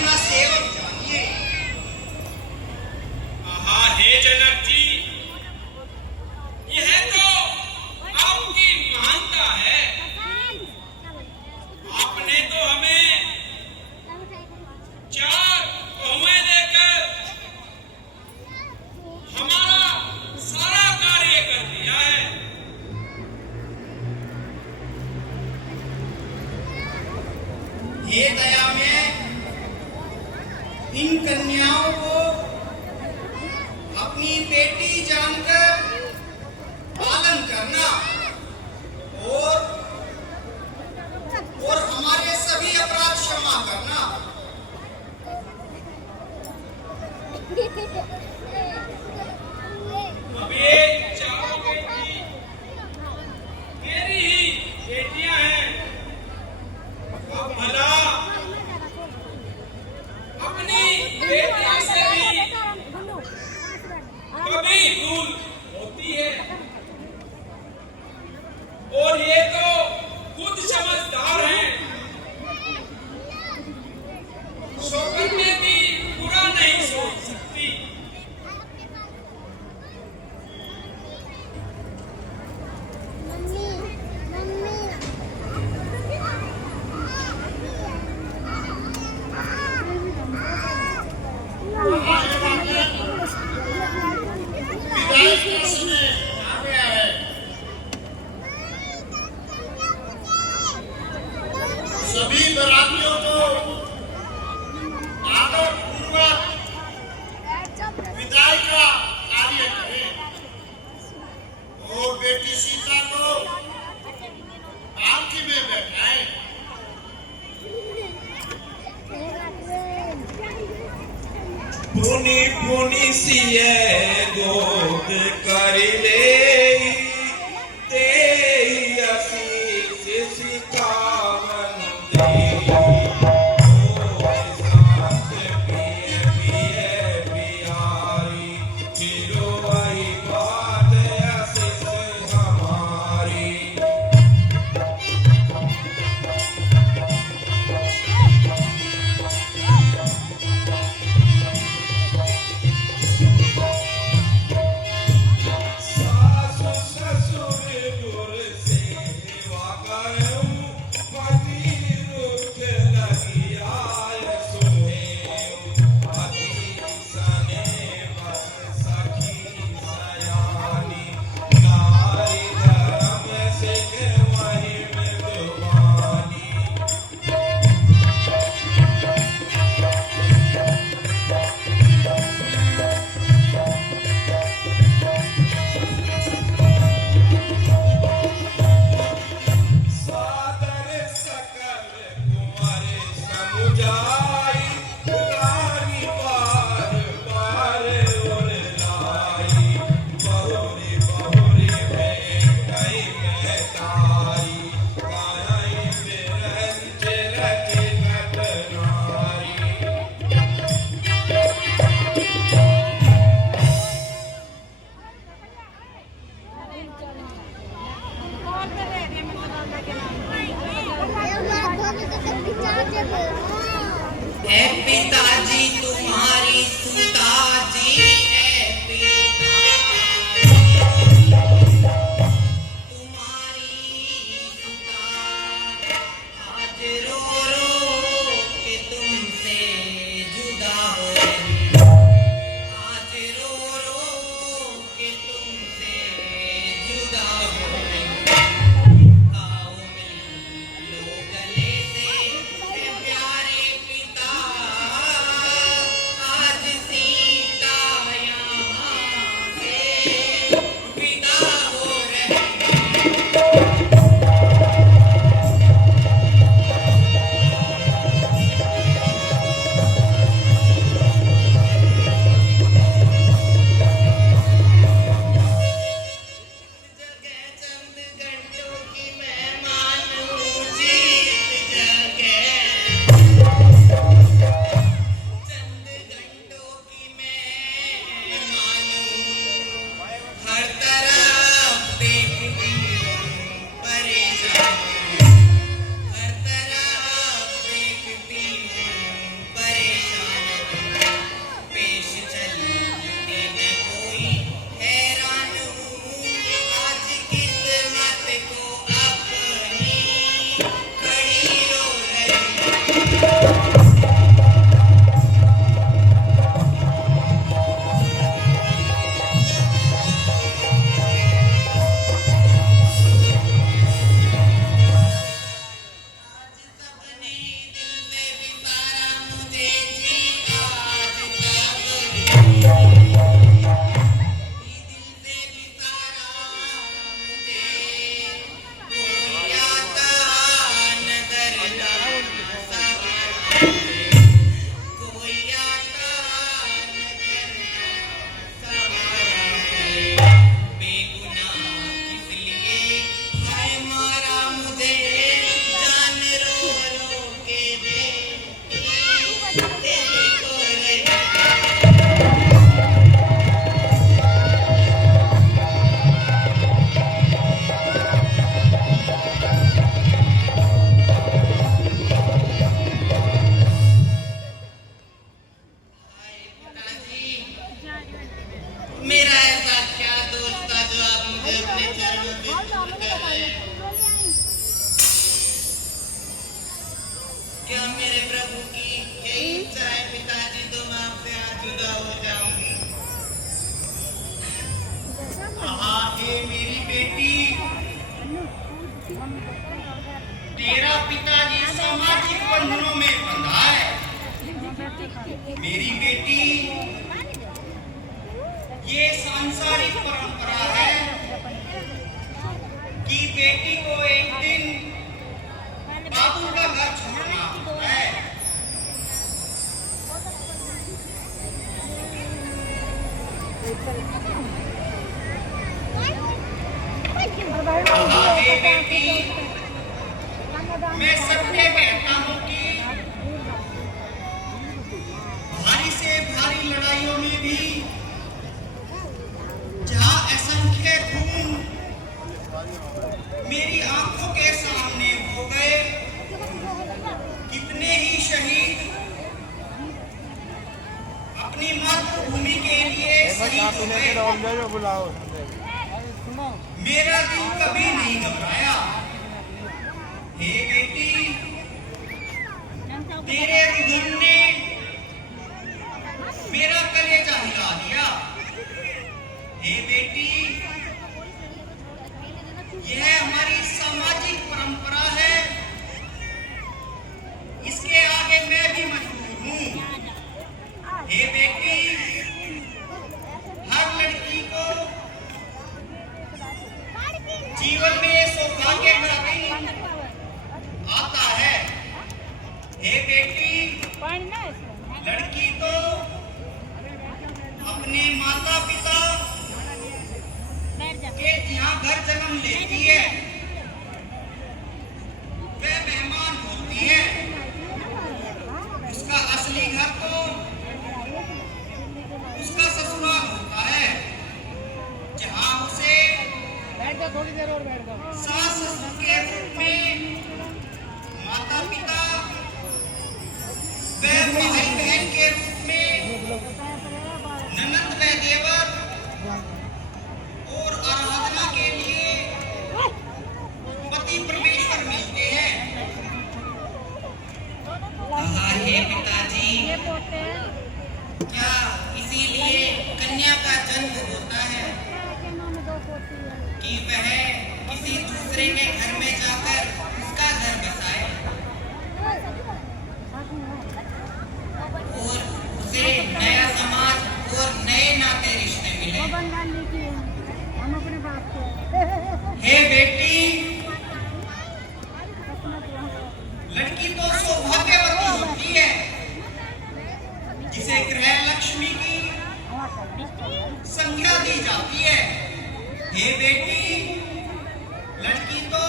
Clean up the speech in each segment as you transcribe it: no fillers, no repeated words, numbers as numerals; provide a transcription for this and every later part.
अपना सेवक जानिए। आहा, हे जनक जी, यह तो आपकी महानता है। आपने तो हमें 4 बहुएं देकर हमारा सारा कार्य कर दिया है। हे दया में इन कन्याओं को अपनी बेटी जानकर पालन करना और हमारे सभी अपराध क्षमा करना। अब ये चारों बेटी मेरी ही बेटियां हैं। अब भला अपनी बेटियों से भी कभी भूल होती है, और ये तो खुद समझदार हैं। शोकर में भी बुरा नहीं सोच सकती। सभी बरातियों को आदर पूर्वक विदाई का कार्य करें और बेटी सीता को पालकी में बैठाएं। पुनी पुनी सिए गोद कर ले ते आशीष सिखावन दे। ए पिताजी तुम्हारी सुताजी है पिताजी, तुम्हारी सुता आज रो रो के तुमसे जुदा हो रही, आज रो रो के तुमसे जुदा हो रही। आओ मिल लो गले से प्यारे पिता आज सपने दिल से बिसारा मुझे जी आज तक दिल से बिसारा मुझे कोई आता नजर ना सवारा कोई आता नजर ना सवारा बेगुनाह किस लिए हाय मारा मुझे जान रो रो के दे तेरी को रे हाय पिताजी मेरा ऐसा क्या दोस्त था जो आप मुझे अपने चरणों में दूर कर रहे हैं क्या मेरे प्रभु की यही इच्छा है पिताजी तो मैं आपसे आज जुदा हो जाऊं हे मेरी बेटी तेरा पिताजी सामाजिक बंधनों में बंधा है मेरी बेटी ये सांसारिक परंपरा है कि बेटी को एक दिन बाबू का घर छोड़ना होता है हे बेटी मैं सत्य कहता हूँ कि भारी से भारी लड़ाइयों में भी जहाँ असंख्य खून मेरी आंखों के सामने हो गए कितने ही शहीद अपनी मातृभूमि के लिए शहीद हो गए मेरा दिल कभी नहीं घबराया हे बेटी तेरे विधुन ने मेरा कलेजा हिला दिया हे बेटी यह हमारी सामाजिक परंपरा है इसके आगे मैं भी मजबूर हूँ हे बेटी हर लड़की को जीवन में सौभाग्य का दिन आता है हे बेटी लड़की तो अपने माता पिता के जहाँ घर जन्म लेती है वह मेहमान होती है उसका असली घर तो उसका ससुराल होता है जहाँ उसे सास ससुर के रूप में माता पिता व भाई बहन के रूप में ननद व देवर और आराधना के लिए पति परमेश्वर मिलते हैं हे पिताजी क्या इसीलिए कन्या का जन्म होता है कि वह किसी दूसरे के घर में जाकर उसका घर बसाए और उसे नया समाज और नए नाते रिश्ते मिले हे बेटी लड़की तो सौभाग्यवती होती है जिसे गृह लक्ष्मी की संज्ञा दी जाती है हे बेटी लड़की तो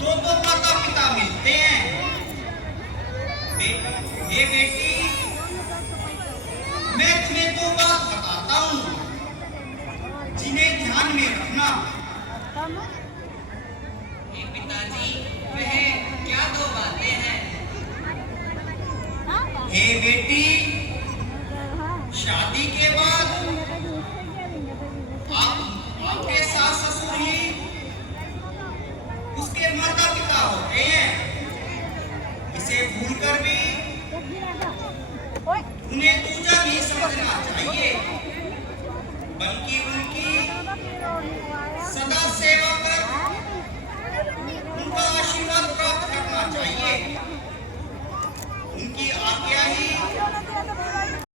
दो माता पिता मिलते हैं हे बेटी मैं तुम्हें दो बात बताता हूँ जिन्हें ध्यान में रखना हे पिताजी वह क्या दो बातें हैं हे बेटी शादी के बाद आपके सास ससुर ही उसके माता पिता होते हैं उन्हें दूजा भी समझना चाहिए, बल्कि उनकी सदा से